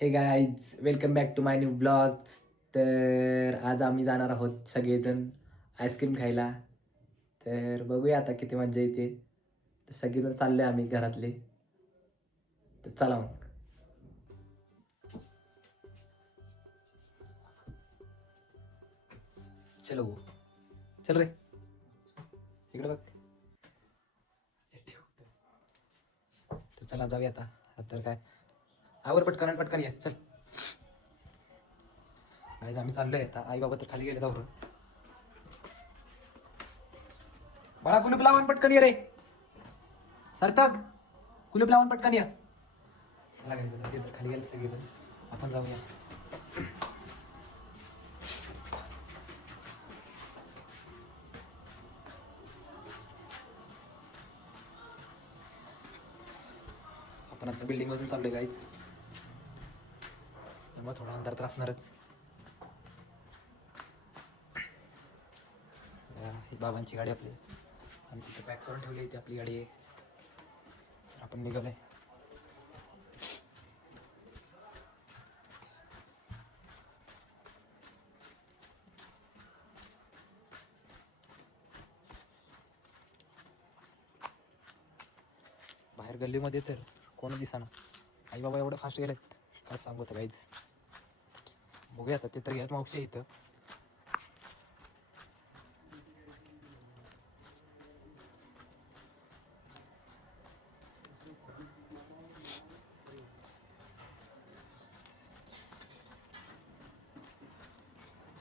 हे guys welcome back to my new blogs. तर आज आम्ही जाणार आहोत सगळेजण आईस्क्रीम खायला. तर बघूया आता किती मजा येते. तर सगळेजण चालले आम्ही घरातले. तर चला मग. चलो चल रे इकडे बघ. तर चला जाऊया आता. तर काय आवर पटकन पटकन ये चल. गाईज आम्ही चाललोय आता. आई बाबा तर खाली गेले जाऊन. बाळा कुलूप लावून पटकन ये रे. सार्थक कुलूप लावून पटकन या. चला गाईज तर खाली गेले सगळेजण. आपण जाऊया. आपण आता बिल्डिंग मधून चाललोय गाईज. त्यामुळे थोडा अंतर तर असणारच. ही बाबांची गाडी आपली आणि तिथे पॅक करून ठेवली. ती आपली गाडी आहे. आपण निघालोय. बाहेर गल्लीमध्ये तर कोण दिसाना. आई बाबा एवढं फास्ट गेलेत काय सांगू होतं काहीच. बघूया आता. ते तर घ्यायला मावशी इथं.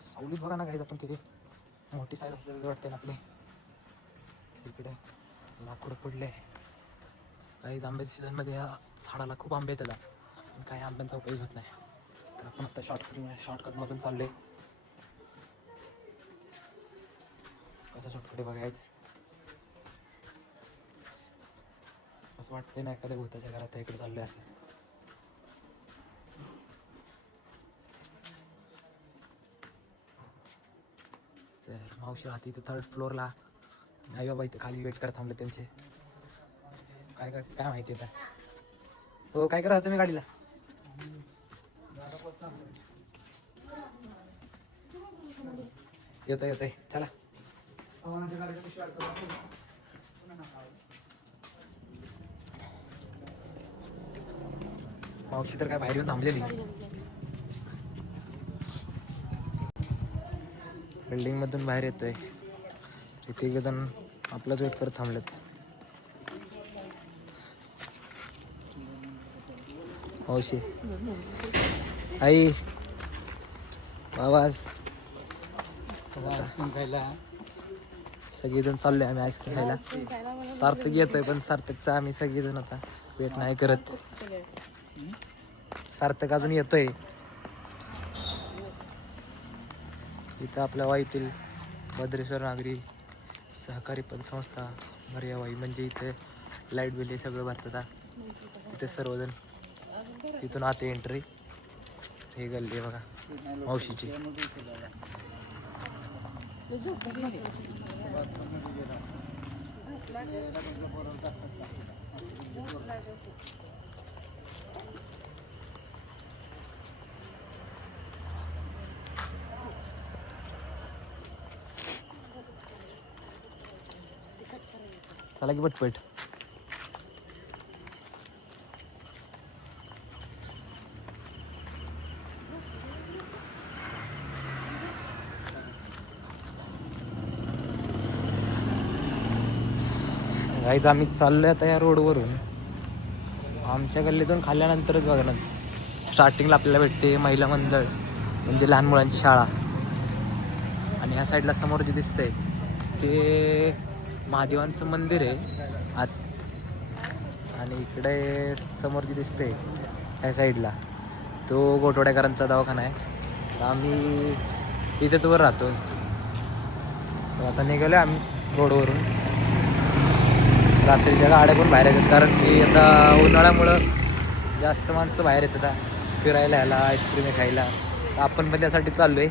सावलीत बघा ना काहीच. आपण किती मोठी साईज असलेली वाटते ना आपली. इकडे लाकूड पडले. काही आंब्याच्या सीझनमध्ये या झाडाला खूप आंबे त्याला पण काही आंब्यांचा उपयोग होत नाही. तर आपण आता शॉर्टकटमधून चालले. कसं शॉर्टकट बघायचं असं वाटतंय ना एखाद्या भूताच्या घरात इकडे चाललोय असं. तर मावशी राहते इथे 3rd फ्लोअरला. आई बाबा इथे खाली वेट करत थांबले त्यांचे. काय काय काय माहिती आता. हो काय करा तुम्ही गाडीला. येतोय येतोय चला. मावशी तर काय बाहेर येऊन थांबलेली. बिल्डिंग मधून बाहेर येतोय. इथे एक जण आपलाच वेट करत थांबलेत. मावशी आई बाबा खायला सगळेजण चालले आम्ही आईस्क्रीम खायला. सार्थक येतोय पण सार्थकचा आम्ही सगळेजण आता वेट नाही करत. सार्थक अजून येतोय. इथं आपल्या वाईतील भद्रेश्वर नागरी सहकारी पतसंस्था मर्यावाई म्हणजे इथे लाईट बिल हे सगळं भरतात. इथे सर्वजण तिथून आत एंट्री. हे गल्ली बघा मावशीची. चला की पटपट. गाईज आम्ही चाललोय आता या रोडवरून. आमच्या गल्लीतून खाल्ल्यानंतरच बघा ना स्टार्टिंगला आपल्याला भेटते महिला मंडळ म्हणजे लहान मुलांची शाळा. आणि ह्या साईडला समोर जे दिसतंय ते महादेवांचं मंदिर आहे आत. आणि इकडे समोर जे दिसतंय ह्या साईडला तो गोटवड्याकरांचा दवाखाना आहे. तर आम्ही तिथेच वर राहतो. तर आता निघालो आम्ही रोडवरून. रात्रीच्या गाड्या पण बाहेर येतात कारण की आता उन्हाळ्यामुळं जास्त माणसं बाहेर येतात फिरायला ह्याला आईस्क्रीम खायला. तर आपण पण त्यासाठी चाललो आहे.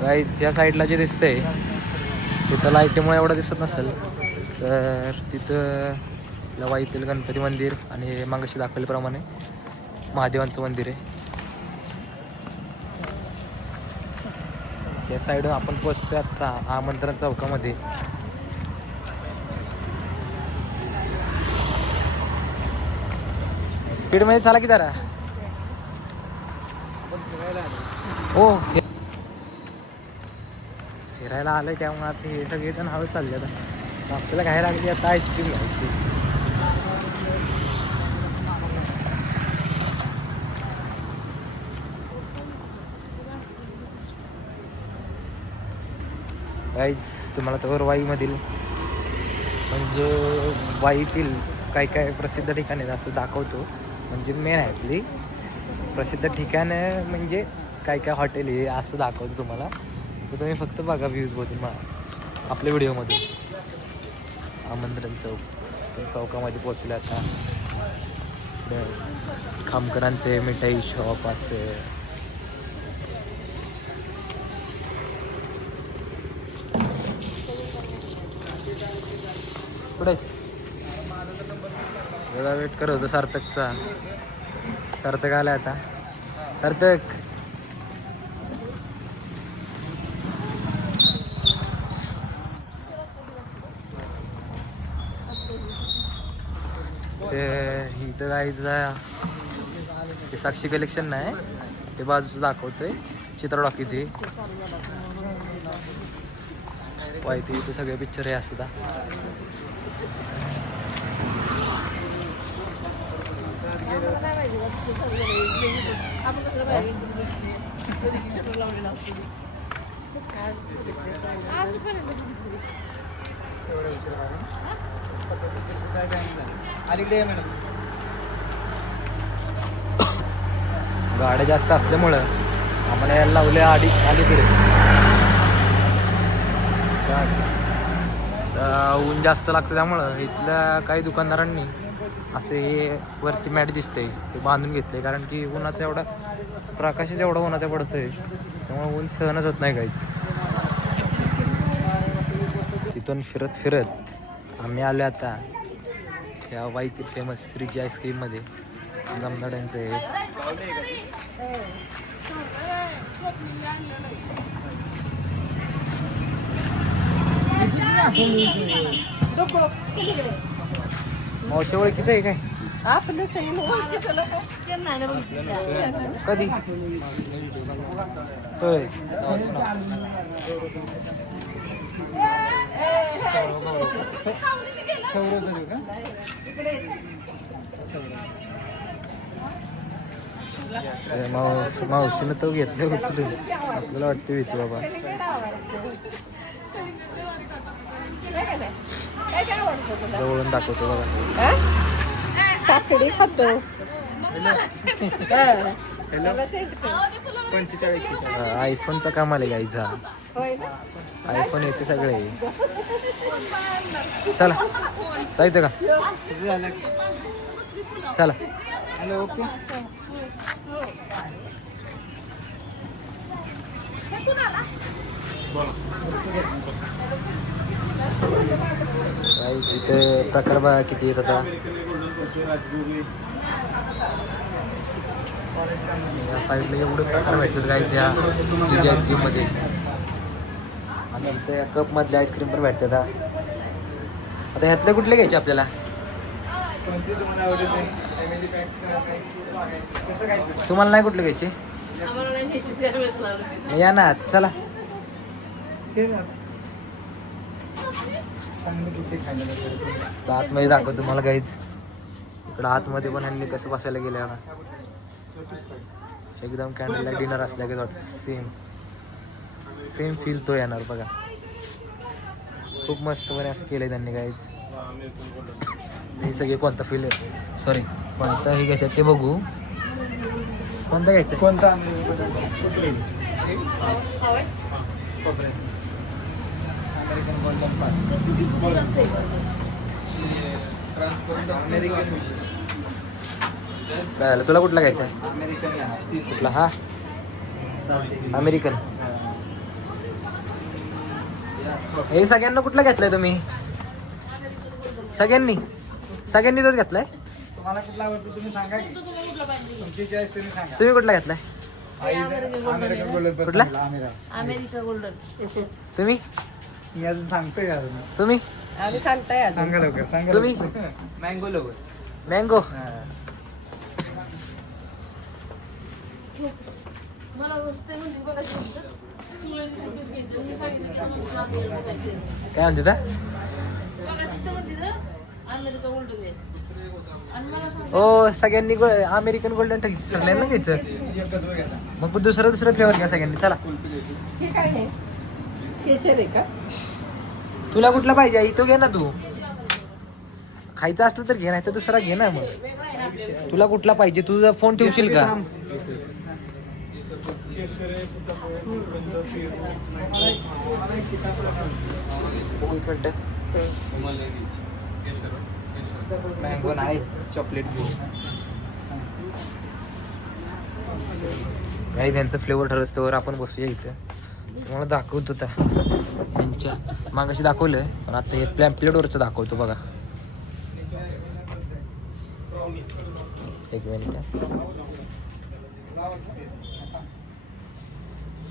गाईज या साईडला जे दिसतंय तिथं लाईटीमुळे एवढं दिसत नसेल, तर तिथं लवाईतील गणपती मंदिर आणि मागाशी दाखवल्याप्रमाणे महादेवांचं मंदिर आहे. या साईडून आपण पोचतोय आता आमंत्रण चौकामध्ये. स्पीडमध्ये चाला की जरा. हो, फिरायला आलंय त्यामुळे आता हे सगळे जण हवे चालले. आता आपल्याला काय लागली आता आईस्क्रीम घ्यायची. गाईज तुम्हाला तर वाईमधील म्हणजे वाईतील काय काय प्रसिद्ध ठिकाणे असं दाखवतो. म्हणजे मेन आहे आपली प्रसिद्ध ठिकाणं म्हणजे काय काय हॉटेल आहे असं दाखवतो तुम्हाला. तर तुम्ही फक्त बघा व्ह्यूज बघून मला आपल्या व्हिडिओमध्ये. आमंत्रण चौकामध्ये पोचले आता. खामकरांचे मिठाई शॉप असे पुढे वेळा वेट करत होतो सार्थकचा. सार्थक आला आता. सार्थक ते इथं जायचं हे साक्षी कलेक्शन नाही ते बाजूचं दाखवतोय चित्र टॉकीची. वाईट इथं सगळे पिक्चर आहे असं दा. गाड्या जास्त असल्यामुळं आम्हाला यायला लावले अलीकडे. ऊन जास्त लागतं त्यामुळं इथल्या काही दुकानदारांनी असे हे वरती मॅट दिसते ते बांधून घेतले. कारण की उन्हाचा एवढा प्रकाशच एवढा उन्हाचा पडतोय त्यामुळे ऊन सहनच होत नाही काहीच. तिथून फिरत फिरत आम्ही आलो आता या वाईतील फेमस श्रीजी आईस्क्रीममध्ये. जमदाड्यांचं आहे. मावशी ओळखीचं आहे काय? कधी होय मावशीनं तो घेतलं उचलून. आपल्याला वाटते भीती बाबा. जवळून दाखवतो बघा. काकडी खातो. आयफोनचा कामाला आहे गाईचा. आयफोन येते सगळे. चला जायचं का? चला. तिथे प्रकार बघा किती येत आता. या साईडला एवढे प्रकार भेटतात गाईच्या श्रीजी आईस्क्रीममध्ये. आणि इथे कपमधले आईस्क्रीम पण भेटतात. आता ह्यातले कुठले घ्यायचे आपल्याला? तुम्हाला नाही कुठले घ्यायचे? या ना चला. आतमध्ये दाखवतो तुम्हाला गाईज. इकडं आतमध्ये पण ह्यांनी कसं बसायला गेलं ना एकदम कॅन्डल लाईट डिनर असल्या गेलं होतं. सेम फील तो येणार बघा. खूप मस्तपणे असं केलंय त्यांनी गाईज. हे सगळे कोणता फील आहे सॉरी कोणता हे घेतात ते बघू. कोणता घ्यायचं? कोणता काय झालं तुला कुठला घ्यायचा आहे? कुठला? हा अमेरिकन. हे सगळ्यांना कुठला घेतलाय तुम्ही? सगळ्यांनी तोच घेतलाय. तुम्हाला कुठला आवडतो तुम्ही सांगा की. तुमची चॉईस तुम्ही सांगा. तुम्ही कुठला घेतलाय? अमेरिकन गोल्डन कुठला? America golden. तुम्ही मी अजून सांगतोय अजून. तुम्ही आम्ही सांगताय अजून. सांगा लवकर सांगा. तुम्ही? Mango lover. मँगो. मला वस्ते म्हणजे बघा ₹20 घ्यायचं. मी सांगितलं की तुम्हाला आपल्याला बघायचं. काय म्हणते त्या? बघा तिथं म्हणते ना अमेरिका गोल्डन आहे. आणि मला सांग हो सगळ्यांनी अमेरिकन गोल्डन ठरलं ना घ्यायचं. एकच बघायचा. मग दुसरं फ्लेवर घ्या सगळ्यांनी. चला हे काय आहे? केशर आहे का? तुला कुठला पाहिजे आई? तो घे ना तू. खायचं असलं तर घे, नाही तर दुसरा घे ना. मग तुला कुठला पाहिजे? तुझा फोन ठेवशील का? एक मिनिट. मँगो नाही चॉकलेट घेऊ. काही त्यांचं फ्लेवर ठरवस्तवर आपण बसूया इथं. तुम्हाला दाखवतो त्या यांच्या मागाशी दाखवलंय, पण आता हे प्लेटवरचं दाखवतो बघा. एक मिनिट.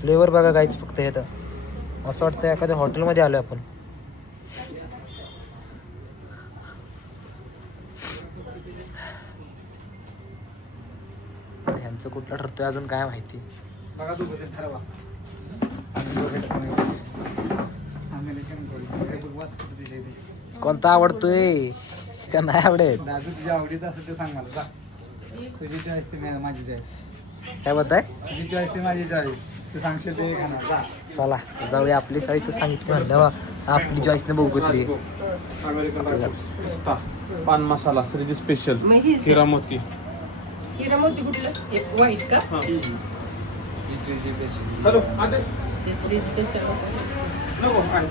फ्लेवर बघा काहीच फक्त हे तर असं वाटतं एखाद्या हॉटेलमध्ये आलो आपण. ह्यांचं कुठलं ठरतोय अजून काय माहिती. बघा तू कुठे ठरवा. American golden. कोणता आवडतोय का नाही आवडत? दादू तुझ्या आवडीचं असेल ते सांग मला. जा. तुझी चॉईस ती माझी चॉईस. काय बोलताय? तुझी चॉईस ती माझी चॉईस. तू सांगशील ते खाणार. जा. चला जाऊया. आपली चॉईस तर सांगितली म्हणल्यावर आपली चॉईसने बघितली. पिस्ता पान मसाला श्रीजी स्पेशल मग ही हिरा मोती. हिरा मोती कुठलं? एक व्हाईट का? हॅलो आदेश तिसरी स्पेशल. नको काय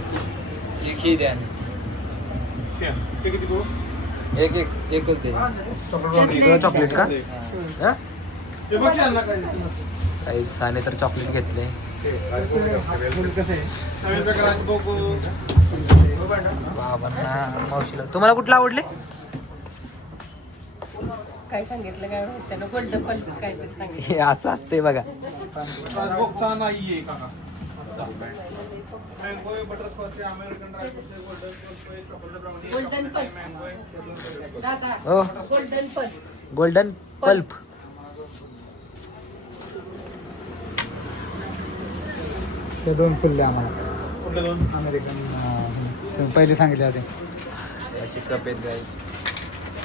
एक ही द्या. ते किती गो एकच दे. चॉकलेट चॉकलेट का? हा? ते बघ यांना काय काही साने तर चॉकलेट घेतले. फुल कसं आहे? नवीन प्रकारात बघू. बाबांना मावशीला. तुम्हाला कुठलं आवडले? काय सांगितलं काय त्यानं गोल्डन पल्स काहीतरी सांगितलं. हे असं असते बघा. बघता नाहीये काका. Mango butterscotch American dry fruit golden golden pulp. दादा हो गोल्डन पल्प. Golden pulp. ते 2 फुल द्या आम्हाला. कुठले दोन? अमेरिकन पहिले सांगितले होते. असे कप आहेत गाई.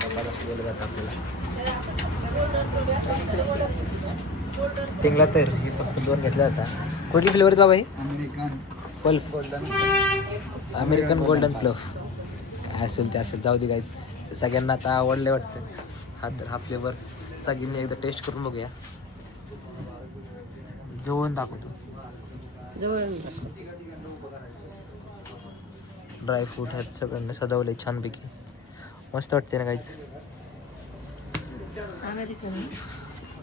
कपात असं बोललं जातं आपल्याला. टिंगला तर हे फक्त 2 घेतल्या जातात. कुठली फ्लेवर बाबा ही? American pulp. Golden. American golden pulp. काय असेल ते असेल, जाऊ दे गाईच. सगळ्यांना आता आवडले वाटतं. हा फ्लेवर सगळ्यांनी एकदा टेस्ट करून बघूया. जेवण दाखवतो. जवळ ड्रायफ्रूट ह्यात सगळ्यांना सजवलंय छानपैकी. मस्त वाटते ना काहीच. अमेरिकन.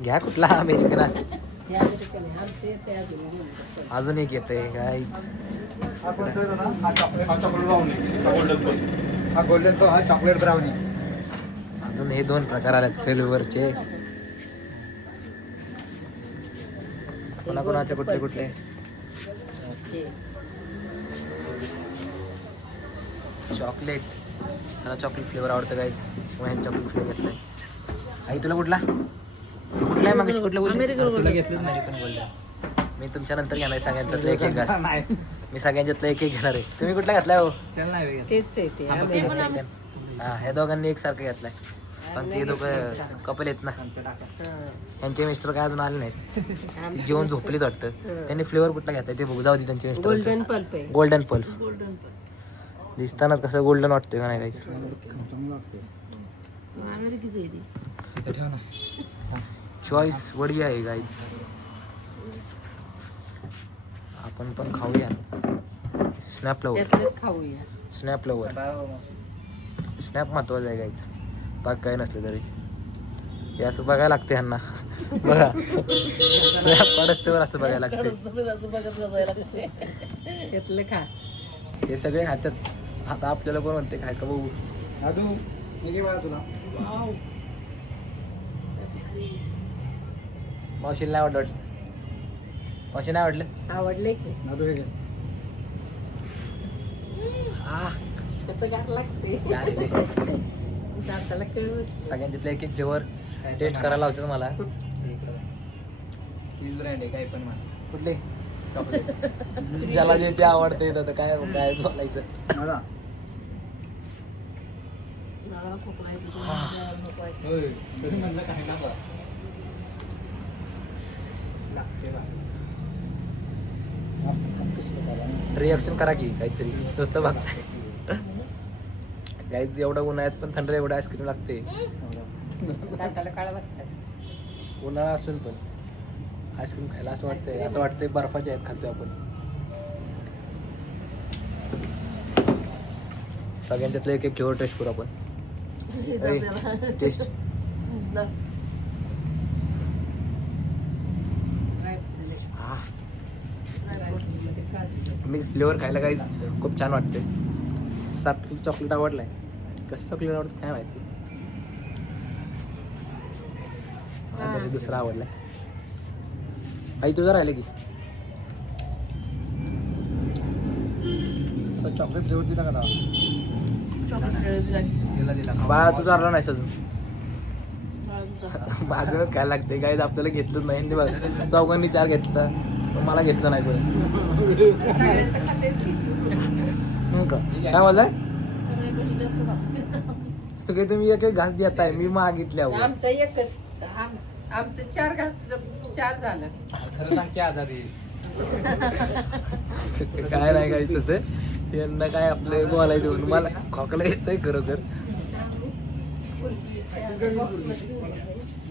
घ्या कुठला अमेरिकन असेल. हे अमेरिकन आहे. आमचे ते अजून अजून एक येत आहे काहीच. हा कोणता आहे दादा? हा चॉकलेट. हा चॉकलेट ब्राउनी गोल्डन पण. हा गोल्डन तो. हा चॉकलेट ब्राउनी. अजून हे 2 प्रकार आलेत फ्लेवरचे. कोणाकोणाचे कुठले कुठले? हे चॉकलेट. मला चॉकलेट फ्लेवर आवडतं काहीच. मग चॉकलेट फ्लेवर घेतलाय. आई तुला कुठला कुठला आहे? मग कुठलं बोलतेस? तुला घेतलं अमेरिकन गोल्डन. मी तुमच्या नंतर घेणार सगळ्यांचा एक घास. नाही मी सगळ्यांच्यातलं एक घेणार आहे. तुम्ही कुठला घेतलाय हो? त्याला नाही वेगळं. तेच आहे ते. अमेरिकन. हा ह्या दोघांनी एकसारखं घेतलाय. पण ते दोघं कपल आहेत ना. यांचे मिस्टर काय अजून आले नाहीत. ती जेवण झोपलीत वाटतं. त्यांनी फ्लेवर कुठला घेतलाय ते बघू. जाऊ दे त्यांचे मिस्टर. गोल्डन पल्प आहे. Golden pulp. Golden pulp. दिसताना कसं गोल्डन वाटतंय का नाही काहीच. चांगलं वाटतं. अमेरिकेचं आहे ते. इथं ठेव ना. चॉईस वडी आहे गाईज. आपण पण खाऊया. Snap lover. त्यातलंच खाऊया. Snap lover. स्नॅप महत्वाचं आहे गाईज. बाग काय नसलं तरी हे असं बघायला लागते ह्यांना. बघा स्नॅप काढस्तवर असं बघायला लागते. त्यातलं खा. हे सगळे खातात आता आपल्याला कोण म्हणते काय का बघू. दादू हे घे बाळा तुला. मावशीला नाही आवडलं. मावशी नाही आवडलं. आवडले की दादू हे घे. कसं गार लागते गार आहे ते. दाताला खेळू. सगळ्यांच्यातले एक एक फ्लेवर टेस्ट करायला लावते मला. हीच ब्रँड आहे काय पण मला कुठले चॉकलेट ज्याला जे ते आवडते तर काय काय बोलायचं. मला मला खोकला येतो, नको असं. होय तरी म्हणलं काही ना बा लागते बा. रिॲक्शन करा की काहीतरी नुसतं बघताय. गाईज एवढं उन्हाळ्यात पण थंड एवढं आईस्क्रीम लागते. दाताला काळा बसतात. उन्हाळा असून पण आईस्क्रीम खायला असं वाटतंय बर्फाचे आहेत खातो आपण. सगळ्यांच्यातलं एक एक फ्लेवर टेस्ट करू आपण. टेस्ट मिक्स फ्लेवर खायला काही खूप छान वाटते. सात चॉकलेट आवडलाय. कसं चॉकलेट आवडतं काय माहिती. मला दुसरा आवडलाय. आई तुझं राहिलं की चॉकलेट फ्लेवर दिला का दादा? बाळा तुझा आला नाही अजून. अजूनच खायला लागते काय आपल्याला घेतलंच नाही. बघ चौघांनी 4 घेतलं पण मला घेतलं नाही कोणी. सगळ्यांचं खातेच की. काय बोललाय सगळे गोष्टी जास्त खातात. सगळे तुम्ही एक एक घास देताय मी मागितल्यावर. आमचं एकच आमचं 4 घास तुझं 4 झालं. खरं सांग की आजारी काय नाही काय तसं यांना काय आपलं बोलायचं म्हणून मला खोकला येतंय खरोखर.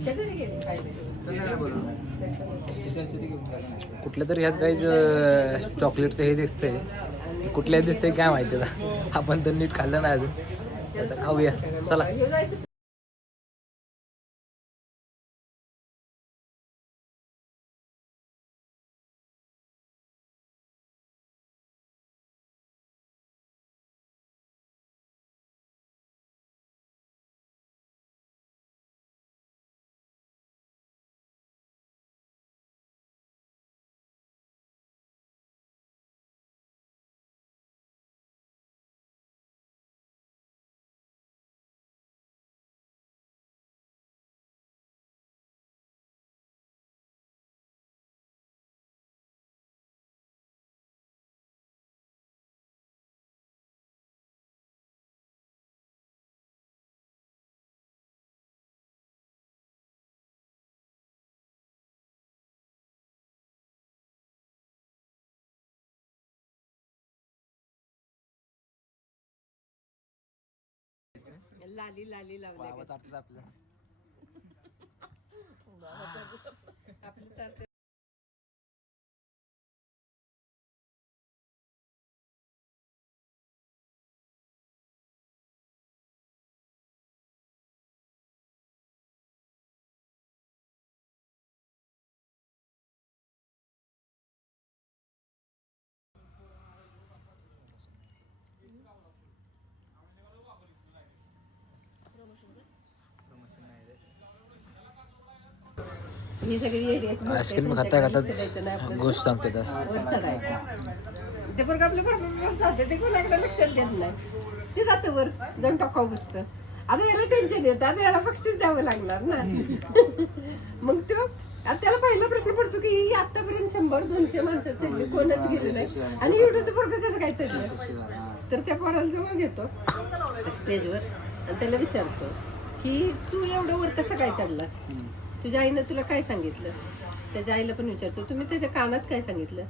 त्या घरी गेली खायला. कुठल्या तरी ह्यात काही चॉकलेटचं हे दिसतंय. कुठल्या दिसतंय काय माहिती आता. आपण तर नीट खाल्लं नाही अजून. आता खाऊया चला. ह्यो जायचं. लाली लाली लावले आपलं आपली चालते. ही सगळी येडी आहेत. आईस्क्रीम खाताय खाताच गोष्ट सांगते तर. वर चढायचं. ते बरं आपल्या बरोबर जाते. ते कोणाकडे लक्षात देत नाही. ते जातं वर जाऊन टोकाव बसतं. आता याला टेन्शन येतं. आता याला बक्षीस द्यावं लागणार ना. मग तो आता त्याला पहिला प्रश्न पडतो की आतापर्यंत 100-200 माणसं चढली कोणच गेलं नाही आणि एवढंच पोरगं कसं काय चढलं. तर त्या पोराला जवळ घेतो स्टेजवर आणि त्याला विचारतो की तू एवढं वर कसं काय चढलास. तुझ्या आईनं तुला काय सांगितलं. त्याच्या आईला पण विचारतो तुम्ही त्याच्या कानात काय सांगितलं.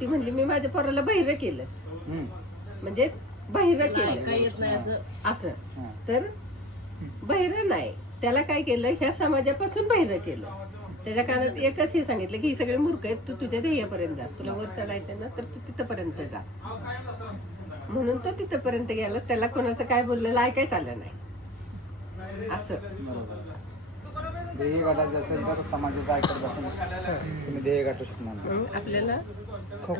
ती म्हणली मी माझ्या पोराला बहिरं केलं. म्हणजे बहिरं केलं काही येत नाही असं. असं तर बहिरं नाही. त्याला काय केलं ह्या समाजापासून बहिरं केलं. त्याच्या कानात एकच हे सांगितलं की ही सगळे मूर्ख आहेत. तू तुझ्या ध्येयापर्यंत जा. तुला वर चढायचं ना तर तू तिथपर्यंत जा. म्हणून तो तिथपर्यंत गेला. त्याला कोणाचं काय बोललेलं ऐकायचं आलं नाही. असं ध्येय गाठायचं असेल तर समाजाचं ऐकत बसून तुम्ही ध्येय गाठू शकणार. आपल्याला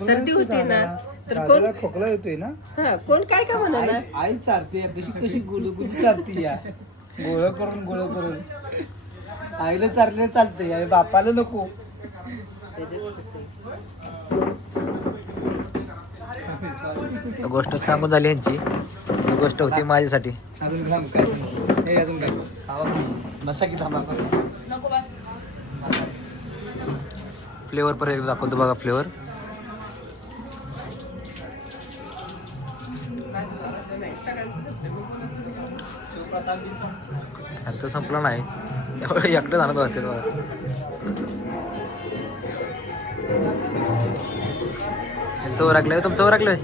सर्दी होती ना तर कोण दादाला खोकला येतोय ना. हा कोण काय का म्हणा ना आई चालते कशी कशी गुलगुली चालते या गोळ करून आईला चालले चालते आई बापाला नको. गोष्ट सांगून झाली यांची. ही गोष्ट होती माझ्यासाठी. अजून थांब काय हे अजून काय बसा की थांबा. नको बस. फ्लेवर परत दाखवतो बघा फ्लेवर. ह्यांचं संपलं नाही त्यामुळे एकटं जाणत असेल बघा. ह्यांचं ओरखलंय तुमचं ओरखलंय.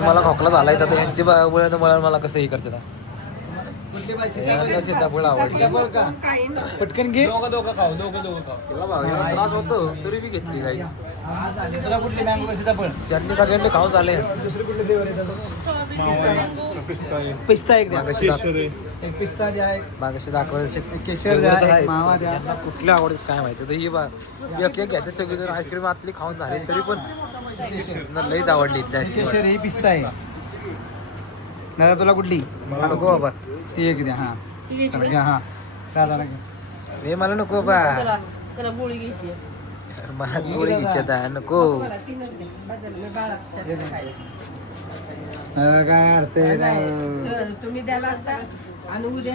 मला खोकला झालाय तर यांची मुळे मला कसं हे करते सीताफळ आवडली. काय पटकन घे. दोघं खाऊ त्याला बघा त्रास होतो तरी मी घेतली काही. तुला कुठली मँगो सीताफळ चटणी सगळ्यांनी खाऊन झाले. दुसरी कुठली फ्लेवर येतात पिस्ता एक द्या. एक पिस्ता द्या एक मागाशी दाखवायचं एक केशर द्या एक मावा द्या. यांना कुठल्या आवडत काय माहिती तर ही बा एक एक घ्यायचं सगळी जर आईस्क्रीम आतली खाऊन झाली तरी पण यांना लईच आवडली इथली आईस्क्रीम. केशर ही पिस्ता आहे. दादा तुला कुठली मला नको बाबा. ती एक द्या. हा चला घ्या. हा दादाला घ्या. हे मला नको बाबा. त्याला त्याला गोळी घ्यायची आहे. मला गोळी घ्यायची आता नको. दादा काय अर्थ आहे काय? तुम्ही द्याला असा आणि उद्या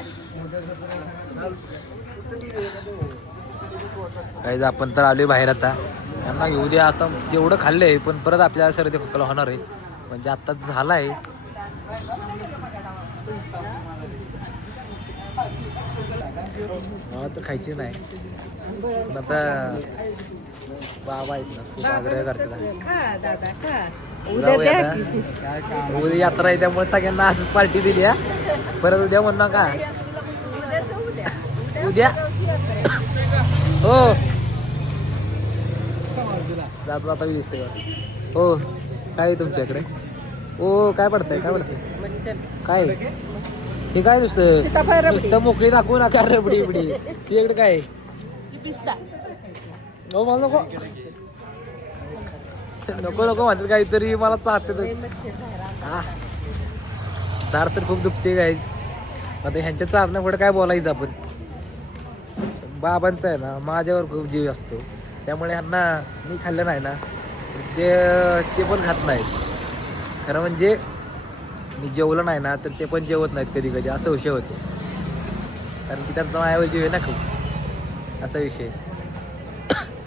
काही आपण तर आलोय बाहेर आता. यांना येऊ द्या आता. जेवढं खाल्लंय पण परत आपल्याला सर्दी खोकला होणार आहे म्हणजे आत्ताच झालाय. मला तर खायची नाही पण आता बाबा आहेत ना खूप आग्रह करतात. खा दादा खा उद्या जाऊया द्या आता. उद्या यात्रा आहे त्यामुळे सगळ्यांना आजच पार्टी दिली हा. परत उद्या म्हणू नका. उद्या उद्या हो जातो आता मी दिसते हो. काय आहे तुमच्याकडे हो काय पडतंय काय पडतंय मच्छर काय हे काय नुसतं सीताफळ रबडी. नुसतं मोकळी दाखवू नका रबडी बिबडी. तुझ्याकडे काय आहे? पिस्ता. हो मला नको नको नको म्हणतात काहीतरी मला चालते. हा दार तर खूप दुखते गाईज. आता ह्यांच्या चालण्या पुढे काय बोलायचं आपण. बाबांचं आहे ना माझ्यावर खूप जीव असतो त्यामुळे ह्यांना मी खाल्लं नाही ना ते पण खात नाहीत. खरं म्हणजे मी जेवलं नाही ना तर ते पण जेवत नाहीत कधी कधी असं विषय होतो. कारण की त्यांचा माझ्यावर जीव आहे ना खूप असा विषय.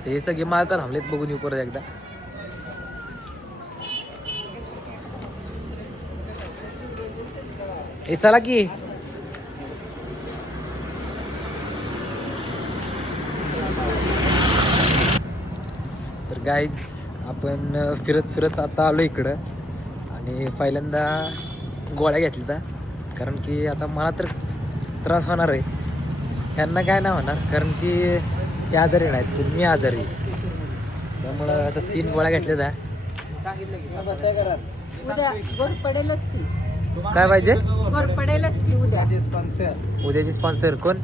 हे सगळे माग का थांबलेत बघून येऊ परत एकदा. हे चला की तर गाईज आपण फिरत फिरत आता आलो इकडं आणि पहिल्यांदा गोळ्या घेतल्या कारण की आता मला तर त्रास होणार आहे. यांना काय नाही होणार कारण की ते आजारी नाहीत तर मी आजारी त्यामुळं आता 3 गोळ्या घेतल्या. उद्या वर पडेलच सी. काय पाहिजे वर पडेलच सी उद्या. स्पॉन्सर उद्याची स्पॉन्सर कोण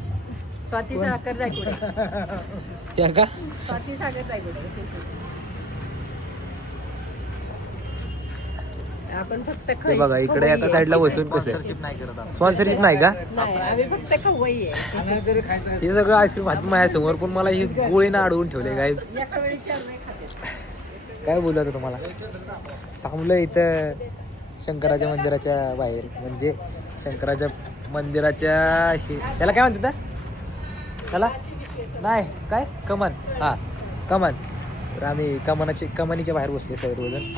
स्वाती साखर जायकुडे. त्या का स्वाती साखर जायकुडे. आपण फक्त ते बघा इकडे एका साईडला बसून कसं स्पॉन्सरशिप नाही का. नाही आम्ही फक्त खवई आहे. हे सगळं आईस्क्रीम हात माझ्यासमोर पण मला ही गोळीनं अडवून ठेवले काय एका वेळी 4 नाही खाते. काय बोलू आता तुम्हाला. थांबलं इथं शंकराच्या मंदिराच्या बाहेर म्हणजे शंकराच्या मंदिराच्या त्याला काय म्हणतात त्याला नाही काय कमान हा कमान. तर आम्ही कमानीच्या बाहेर बसले सर्वजण.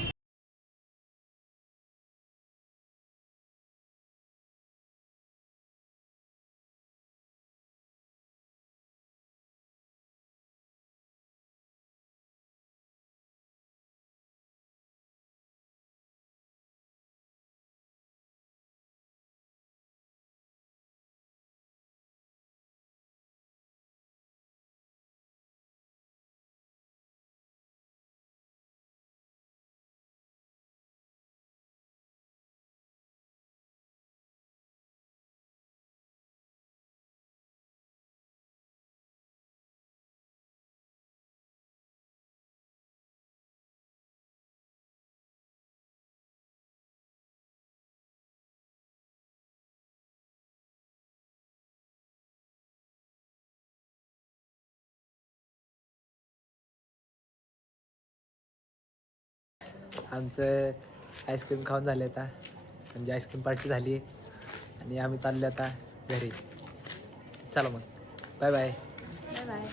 आमचं आईस्क्रीम खाऊन झाले आता, म्हणजे आईस्क्रीम पार्टी झाली आणि आम्ही चाललो आता घरी. चला मग, बाय बाय. Bye bye.